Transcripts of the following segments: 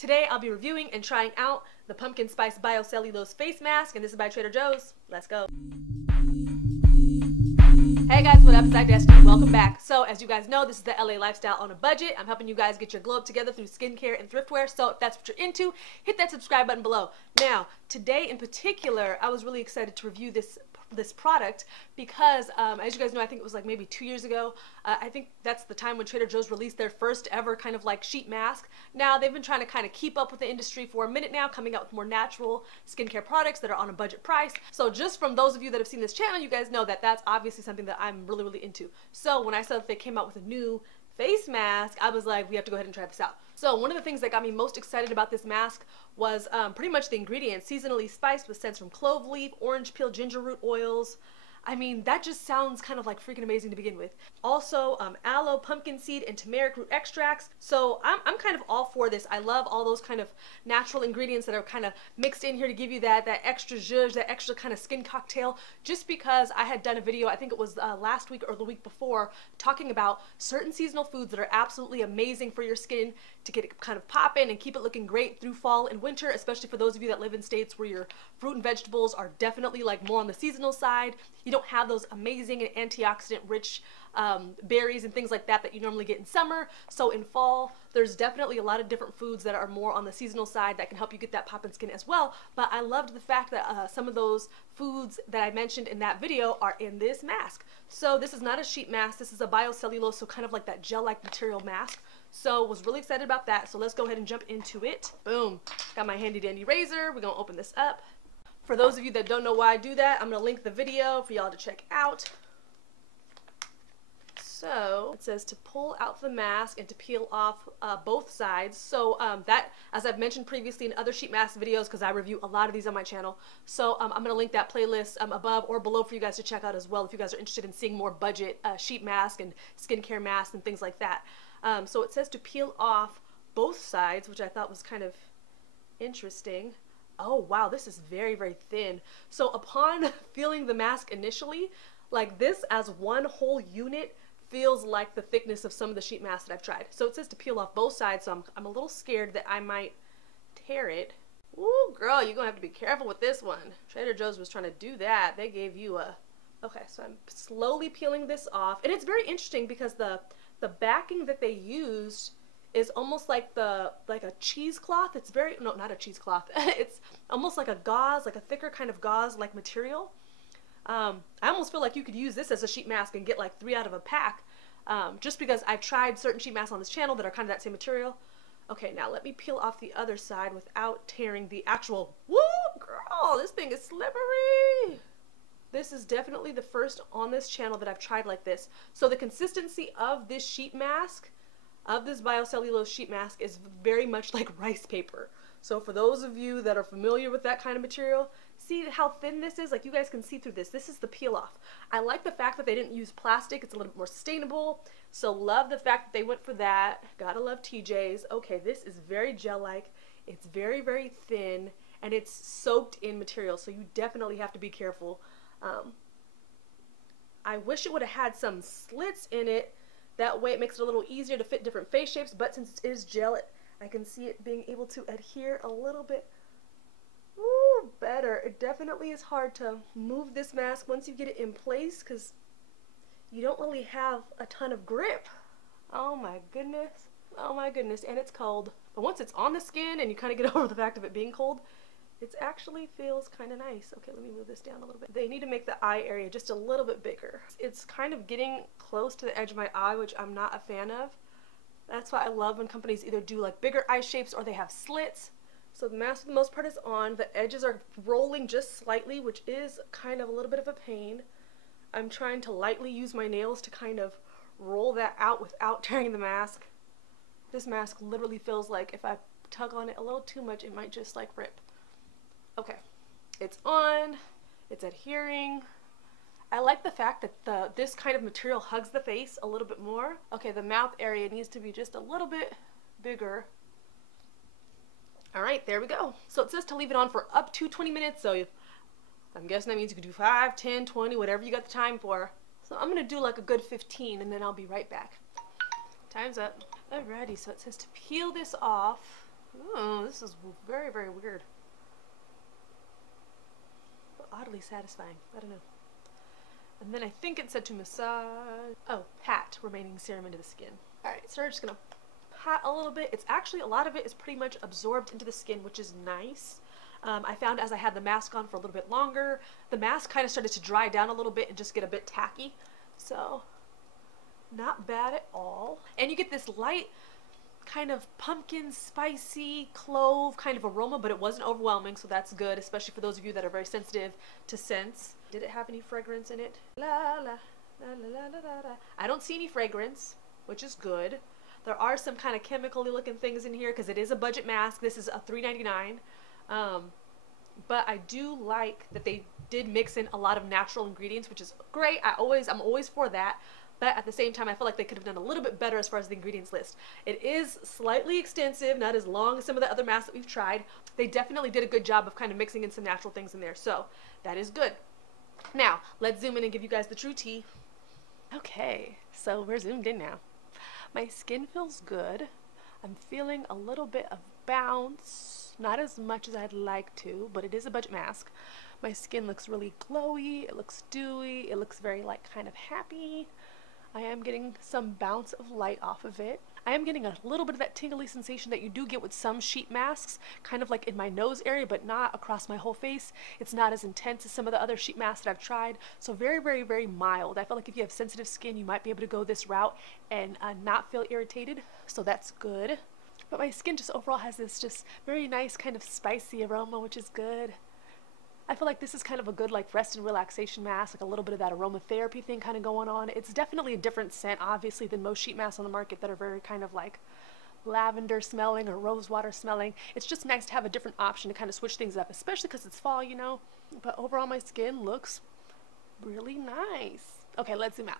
Today I'll be reviewing and trying out the Pumpkin Spice Biocellulose Face Mask, and this is by Trader Joe's. Let's go. Hey guys, what up? It's theidestiny. Welcome back. So as you guys know, this is the LA lifestyle on a budget. I'm helping you guys get your glow up together through skincare and thriftwear. So if that's what you're into, hit that subscribe button below. Now, today in particular, I was really excited to review this product because as you guys know, I think it was like maybe 2 years ago. I think that's the time when Trader Joe's released their first ever kind of like sheet mask. Now they've been trying to kind of keep up with the industry for a minute now, coming out with more natural skincare products that are on a budget price. So just from those of you that have seen this channel, you guys know that that's obviously something that I'm really into. So when I saw that they came out with a new face mask, I was like, we have to go ahead and try this out. So one of the things that got me most excited about this mask was pretty much the ingredients: seasonally spiced with scents from clove leaf, orange peel, ginger root oils. I mean, that just sounds kind of like freaking amazing to begin with. Also, aloe, pumpkin seed, and turmeric root extracts. So I'm kind of all for this. I love all those kind of natural ingredients that are kind of mixed in here to give you that extra zhuzh, that extra kind of skin cocktail. Just because I had done a video, I think it was last week or the week before, talking about certain seasonal foods that are absolutely amazing for your skin to get it kind of popping and keep it looking great through fall and winter, especially for those of you that live in states where your fruit and vegetables are definitely like more on the seasonal side. You don't have those amazing and antioxidant rich berries and things like that that you normally get in summer. So in fall, there's definitely a lot of different foods that are more on the seasonal side that can help you get that poppin' skin as well. But I loved the fact that some of those foods that I mentioned in that video are in this mask. So this is not a sheet mask, this is a biocellulose, so kind of like that gel-like material mask. So was really excited about that. So let's go ahead and jump into it. Boom. Got my handy dandy razor. We're gonna open this up. For those of you that don't know why I do that, I'm gonna link the video for y'all to check out. So it says to pull out the mask and to peel off both sides. So that, as I've mentioned previously in other sheet mask videos, because I review a lot of these on my channel, so I'm going to link that playlist above or below for you guys to check out as well if you guys are interested in seeing more budget sheet mask and skincare masks and things like that. So it says to peel off both sides, which I thought was kind of interesting. Oh wow, this is very thin. So upon feeling the mask initially, like this as one whole unit feels like the thickness of some of the sheet masks that I've tried. So it says to peel off both sides, so I'm a little scared that I might tear it. Ooh, girl, you're gonna have to be careful with this one. Trader Joe's was trying to do that. They gave you a... Okay, so I'm slowly peeling this off. And it's very interesting because the backing that they used is almost like a cheesecloth. It's very... No, not a cheesecloth. It's almost like a gauze, like a thicker kind of gauze-like material. I almost feel like you could use this as a sheet mask and get like 3 out of a pack, just because I've tried certain sheet masks on this channel that are kind of that same material. Okay, now let me peel off the other side without tearing the actual... Woo, girl, this thing is slippery! This is definitely the first on this channel that I've tried like this. So the consistency of this sheet mask, of this biocellulose sheet mask, is very much like rice paper. So for those of you that are familiar with that kind of material, see how thin this is? Like, you guys can see through this. This is the peel off. I like the fact that they didn't use plastic. It's a little bit more sustainable. So love the fact that they went for that. Gotta love TJ's. Okay, this is very gel-like. It's very thin, and it's soaked in material. So you definitely have to be careful. I wish it would have had some slits in it. That way it makes it a little easier to fit different face shapes. But since it is gel, I can see it being able to adhere a little bit better. It definitely is hard to move this mask once you get it in place because you don't really have a ton of grip. Oh my goodness. Oh my goodness. And it's cold. But once it's on the skin and you kind of get over the fact of it being cold, it actually feels kind of nice. Okay, let me move this down a little bit. They need to make the eye area just a little bit bigger. It's kind of getting close to the edge of my eye, which I'm not a fan of. That's why I love when companies either do like bigger eye shapes or they have slits. So the mask for the most part is on. The edges are rolling just slightly, which is kind of a little bit of a pain. I'm trying to lightly use my nails to kind of roll that out without tearing the mask. This mask literally feels like if I tug on it a little too much, it might just like rip. Okay, it's on. It's adhering. I like the fact that this kind of material hugs the face a little bit more. Okay, the mouth area needs to be just a little bit bigger. All right, there we go. So it says to leave it on for up to 20 minutes. So I'm guessing that means you can do 5, 10, 20, whatever you got the time for. So I'm gonna do like a good 15 and then I'll be right back. Time's up. Alrighty, so it says to peel this off. Oh, this is very, very weird. But oddly satisfying. I don't know. And then I think it said to massage. Oh, pat remaining serum into the skin. Alright, so we're just gonna pat a little bit. It's actually, a lot of it is pretty much absorbed into the skin, which is nice. I found as I had the mask on for a little bit longer, the mask kind of started to dry down a little bit and just get a bit tacky. So, not bad at all. And you get this light kind of pumpkin, spicy, clove kind of aroma, but it wasn't overwhelming, so that's good, especially for those of you that are very sensitive to scents. Did it have any fragrance in it? La la, la la la la la. I don't see any fragrance, which is good. There are some kind of chemically looking things in here because it is a budget mask. This is a $3.99. But I do like that they did mix in a lot of natural ingredients, which is great. I'm always for that. But at the same time, I feel like they could have done a little bit better as far as the ingredients list. It is slightly extensive, not as long as some of the other masks that we've tried. They definitely did a good job of kind of mixing in some natural things in there. So that is good. Now, let's zoom in and give you guys the true tea. Okay, so we're zoomed in now. My skin feels good. I'm feeling a little bit of bounce, not as much as I'd like to, but it is a budget mask. My skin looks really glowy, it looks dewy, it looks very like kind of happy. I am getting some bounce of light off of it. I am getting a little bit of that tingly sensation that you do get with some sheet masks, kind of like in my nose area, but not across my whole face. It's not as intense as some of the other sheet masks that I've tried. So very, very, very mild. I feel like if you have sensitive skin, you might be able to go this route and not feel irritated. So that's good. But my skin just overall has this just very nice kind of spicy aroma, which is good. I feel like this is kind of a good like rest and relaxation mask, like a little bit of that aromatherapy thing kind of going on. It's definitely a different scent, obviously, than most sheet masks on the market that are very kind of like lavender smelling or rosewater smelling. It's just nice to have a different option to kind of switch things up, especially because it's fall, you know. But overall, my skin looks really nice. Okay, let's zoom out.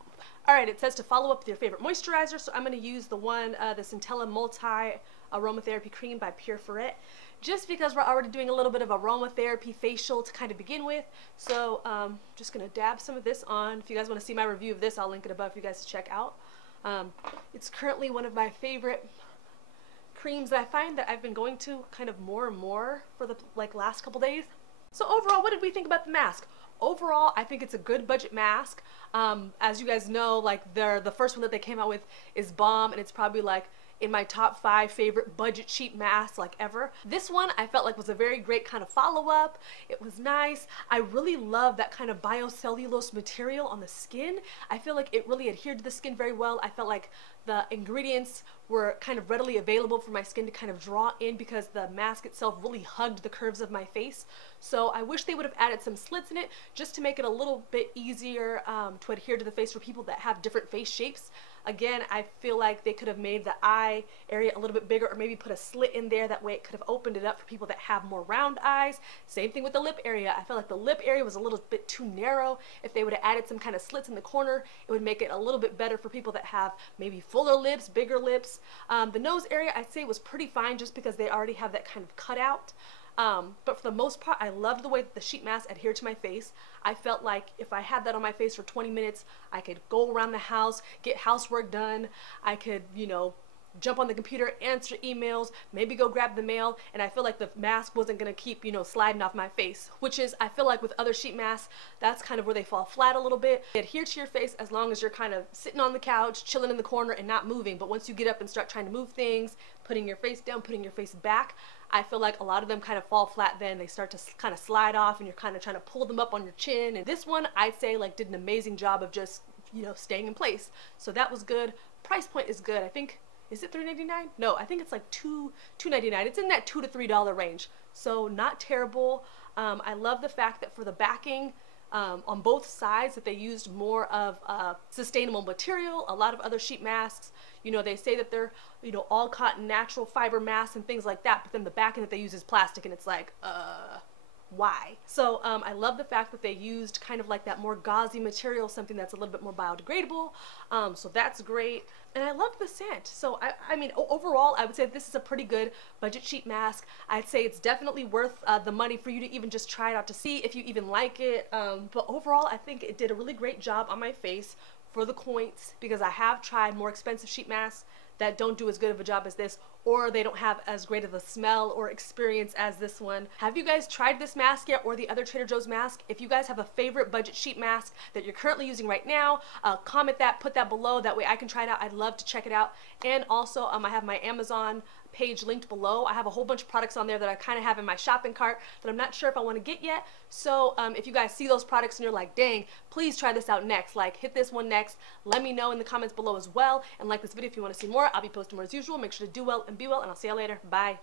All right, it says to follow up with your favorite moisturizer, so I'm going to use the one, the Centella Multi Aromatherapy Cream by Pure Ferret, just because we're already doing a little bit of aromatherapy facial to kind of begin with. So just going to dab some of this on. If you guys want to see my review of this, I'll link it above for you guys to check out. It's currently one of my favorite creams that I find that I've been going to kind of more and more for the last couple days. So overall, what did we think about the mask? Overall, I think it's a good budget mask. As you guys know, like the first one that they came out with is bomb, and it's probably like in my top 5 favorite budget sheet masks like ever. This one I felt like was a very great kind of follow-up. It was nice. I really love that kind of biocellulose material on the skin. I feel like it really adhered to the skin very well. I felt like the ingredients were kind of readily available for my skin to kind of draw in because the mask itself really hugged the curves of my face. So I wish they would have added some slits in it just to make it a little bit easier to adhere to the face for people that have different face shapes. Again, I feel like they could have made the eye area a little bit bigger, or maybe put a slit in there. That way it could have opened it up for people that have more round eyes. Same thing with the lip area. I feel like the lip area was a little bit too narrow. If they would have added some kind of slits in the corner, it would make it a little bit better for people that have maybe fuller lips, bigger lips. The nose area I'd say was pretty fine just because they already have that kind of cutout. But for the most part, I loved the way that the sheet mask adhered to my face. I felt like if I had that on my face for 20 minutes, I could go around the house, get housework done. I could, you know, jump on the computer, answer emails, maybe go grab the mail, and I feel like the mask wasn't going to keep, you know, sliding off my face, which is, I feel like with other sheet masks, that's kind of where they fall flat a little bit. They adhere to your face as long as you're kind of sitting on the couch, chilling in the corner and not moving, but once you get up and start trying to move things, putting your face down, putting your face back, I feel like a lot of them kind of fall flat then. They start to kind of slide off and you're kind of trying to pull them up on your chin. And this one, I'd say, like, did an amazing job of just, you know, staying in place. So that was good. Price point is good. I think, is it $3.99? No, I think it's like $2.99. It's in that $2 to $3 range. So not terrible. I love the fact that for the backing, on both sides, that they used more of sustainable material. A lot of other sheet masks, you know, they say that they're, you know, all cotton natural fiber masks and things like that, but then the backing that they use is plastic, and it's like, why? So I love the fact that they used kind of like that more gauzy material, something that's a little bit more biodegradable. So that's great. And I love the scent. So I mean, overall, I would say this is a pretty good budget sheet mask. I'd say it's definitely worth the money for you to even just try it out to see if you even like it. But overall, I think it did a really great job on my face for the coins, because I have tried more expensive sheet masks that don't do as good of a job as this, or they don't have as great of a smell or experience as this one. Have you guys tried this mask yet, or the other Trader Joe's mask? If you guys have a favorite budget sheet mask that you're currently using right now, comment that, put that below, that way I can try it out. I'd love to check it out. And also I have my Amazon page linked below. I have a whole bunch of products on there that I kind of have in my shopping cart that I'm not sure if I want to get yet. So if you guys see those products and you're like, dang, please try this out next, like hit this one next, let me know in the comments below as well, and like this video if you want to see more. I'll be posting more as usual. Make sure to do well and be well, and I'll see you later. Bye.